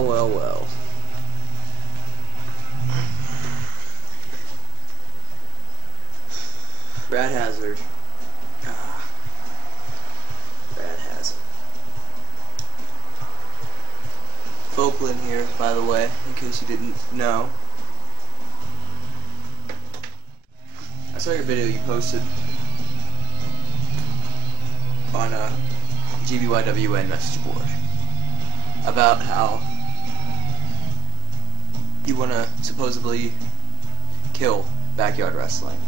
Well, well, well. Rat Hazard. Rat Hazard. Focalin here, by the way, in case you didn't know. I saw your video you posted on a GBYWN message board about how you want to supposedly kill backyard wrestling.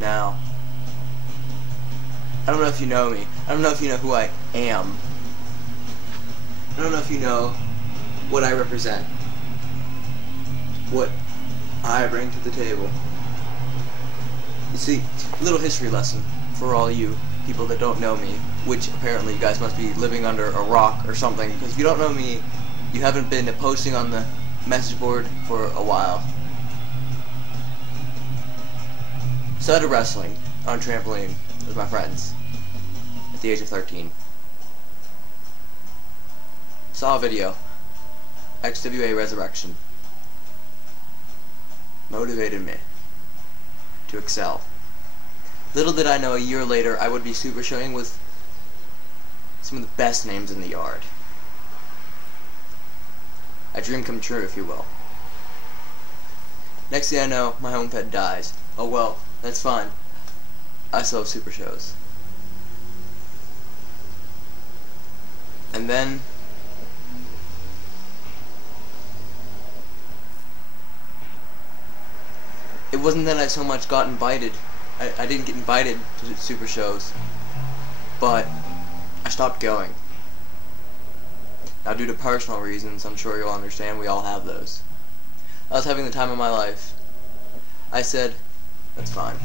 Now, I don't know if you know me. I don't know if you know who I am. I don't know if you know what I represent. What I bring to the table. You see, a little history lesson for all you people that don't know me, which apparently you guys must be living under a rock or something, because if you don't know me, you haven't been posting on the message board for a while. Started wrestling on a trampoline with my friends at the age of 13. Saw a video, XWA Resurrection. Motivated me to excel. Little did I know, a year later I would be super showing with some of the best names in the yard. A dream come true, if you will. Next thing I know, my home pet dies. Oh well, that's fine. I still have super shows. And then it wasn't that I so much got invited. I didn't get invited to super shows, but I stopped going. Now, due to personal reasons, I'm sure you'll understand, we all have those. I was having the time of my life. I said, that's fine.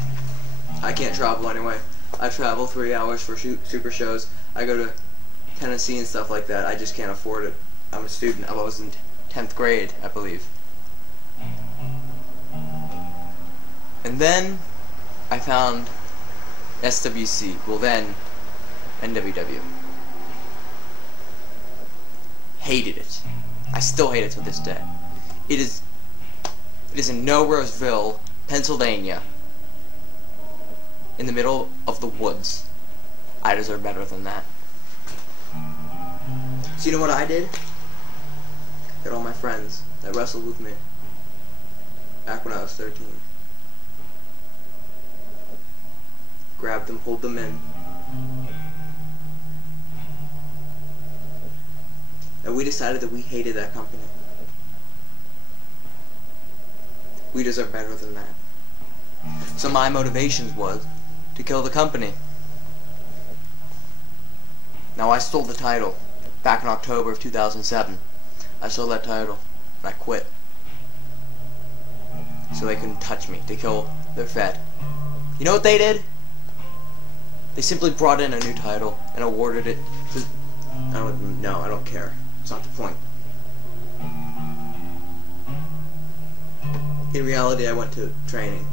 I can't travel anyway. I travel 3 hours for super shows. I go to Tennessee and stuff like that. I just can't afford it. I'm a student. I was in 10th grade, I believe. And then I found SWC, well then NWW. Hated it. I still hate it to this day. It is in Nowheresville, Pennsylvania, in the middle of the woods. I deserve better than that. So you know what I did? Got all my friends that wrestled with me back when I was 13. Grabbed them, pulled them in. And we decided that we hated that company. We deserve better than that. So my motivations was to kill the company. Now, I stole the title back in October of 2007. I stole that title and I quit. So they couldn't touch me, to kill their Fed. You know what they did? They simply brought in a new title and awarded it to... I don't care. It's not the point. In reality, I went to training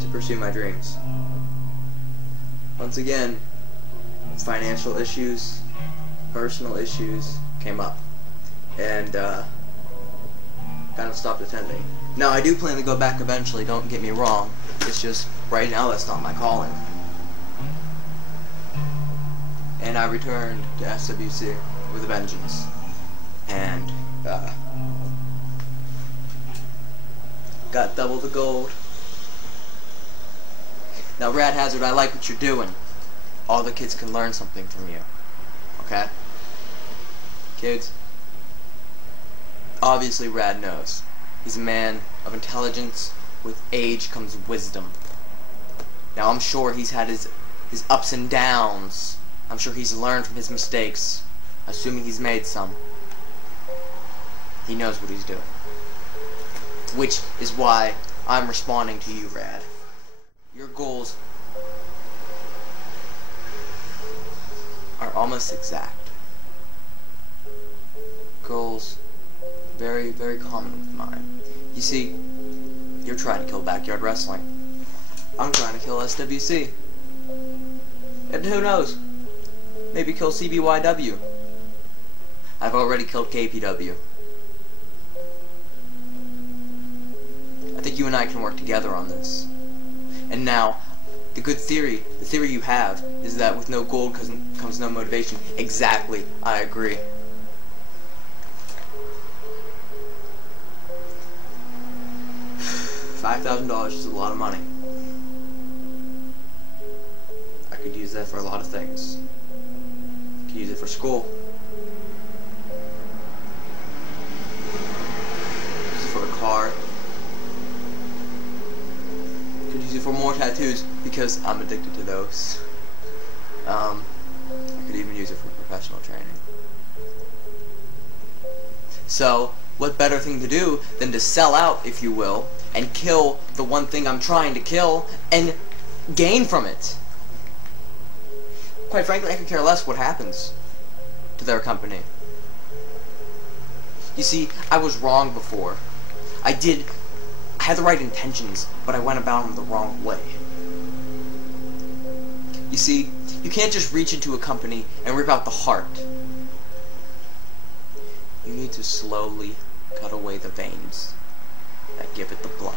to pursue my dreams. Once again, financial issues, personal issues came up, and kind of stopped attending. Now, I do plan to go back eventually, don't get me wrong. It's just, right now, that's not my calling. And I returned to SWC with a vengeance. And, got double the gold. Now, Rat Hazard, I like what you're doing. All the kids can learn something from you. Okay? Kids, obviously Rad knows. He's a man of intelligence. With age comes wisdom. Now, I'm sure he's had his ups and downs. I'm sure he's learned from his mistakes, assuming he's made some. He knows what he's doing. Which is why I'm responding to you, Rad. Your goals are almost exact. Goals very, very common with mine. You see, you're trying to kill backyard wrestling. I'm trying to kill SWC. And who knows? Maybe kill CBYW. I've already killed KPW. I think you and I can work together on this. And now, the theory you have, is that with no gold comes no motivation. Exactly, I agree. $5,000 is a lot of money. I could use that for a lot of things. I could use it for school. Use it for a car. I could use it for more tattoos because I'm addicted to those. I could even use it for professional training. So, what better thing to do than to sell out, if you will, and kill the one thing I'm trying to kill and gain from it? Quite frankly, I could care less what happens to their company. You see, I was wrong before. I had the right intentions, but I went about them the wrong way. You see, you can't just reach into a company and rip out the heart. You need to slowly cut away the veins that give it the blood.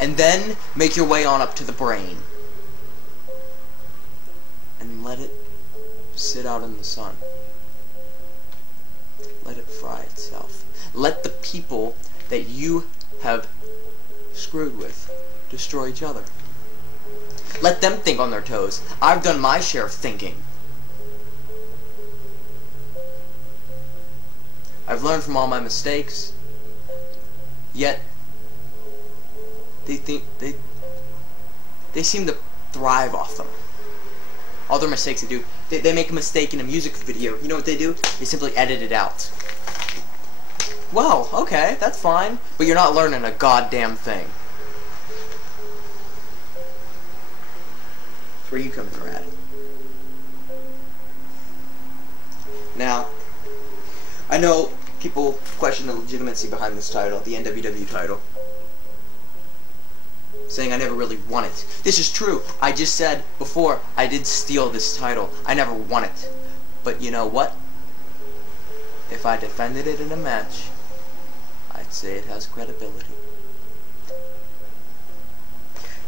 And then make your way on up to the brain. And let it sit out in the sun. Let it fry itself. Let the people that you have screwed with destroy each other. Let them think on their toes. I've done my share of thinking. I've learned from all my mistakes, yet they seem to thrive off them. All their mistakes they do, they make a mistake in a music video. You know what they do? They simply edit it out. Well, okay, that's fine, but you're not learning a goddamn thing. That's where you come in, Rad. Now, I know people question the legitimacy behind this title, the NWW title, saying I never really won it. This is true. I just said before I did steal this title. I never won it. But you know what? If I defended it in a match, I'd say it has credibility.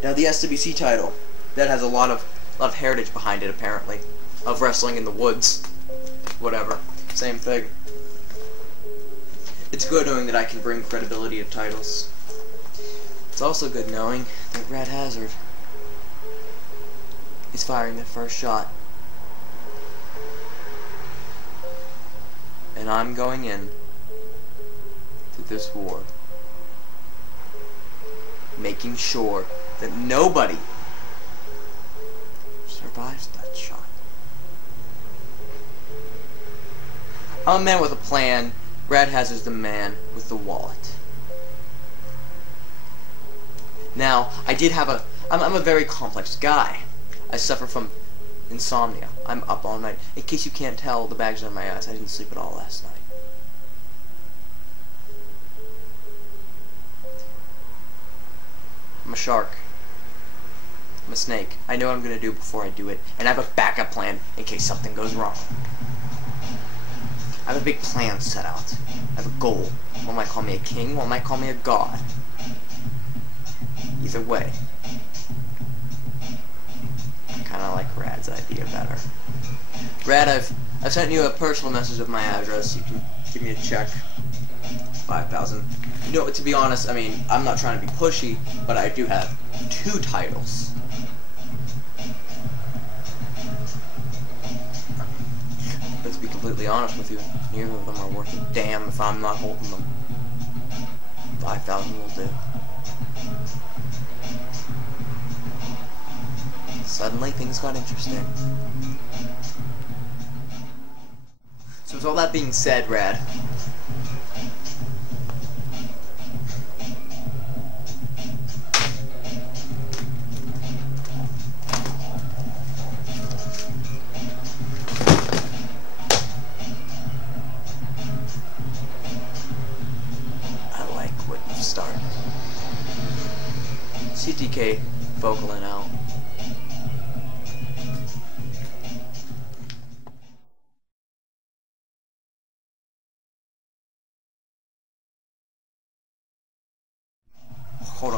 Now the SWC title, that has a lot of heritage behind it apparently, of wrestling in the woods, whatever, same thing. It's good knowing that I can bring credibility to titles. It's also good knowing that Red Hazard is firing the first shot. And I'm going in to this war making sure that nobody survives that shot. I'm a man with a plan. Red Hazard's the man with the wallet. Now, I'm a very complex guy. I suffer from insomnia. I'm up all night. In case you can't tell, the bags are in my eyes. I didn't sleep at all last night. I'm a shark. I'm a snake. I know what I'm gonna do before I do it, and I have a backup plan in case something goes wrong. I have a big plan set out. I have a goal. One might call me a king, one might call me a god. Either way, I kinda like Rad's idea better. Rad, I've sent you a personal message with my address. You can give me a check. 5,000. You know, to be honest, I mean, I'm not trying to be pushy, but I do have 2 titles. But to be completely honest with you, neither of them are worth a damn if I'm not holding them. 5,000 will do. Suddenly, things got interesting. So with all that being said, Rad, I like what you've started. CTK, Focalin out.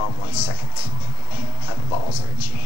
on 1 second. My balls are itchy.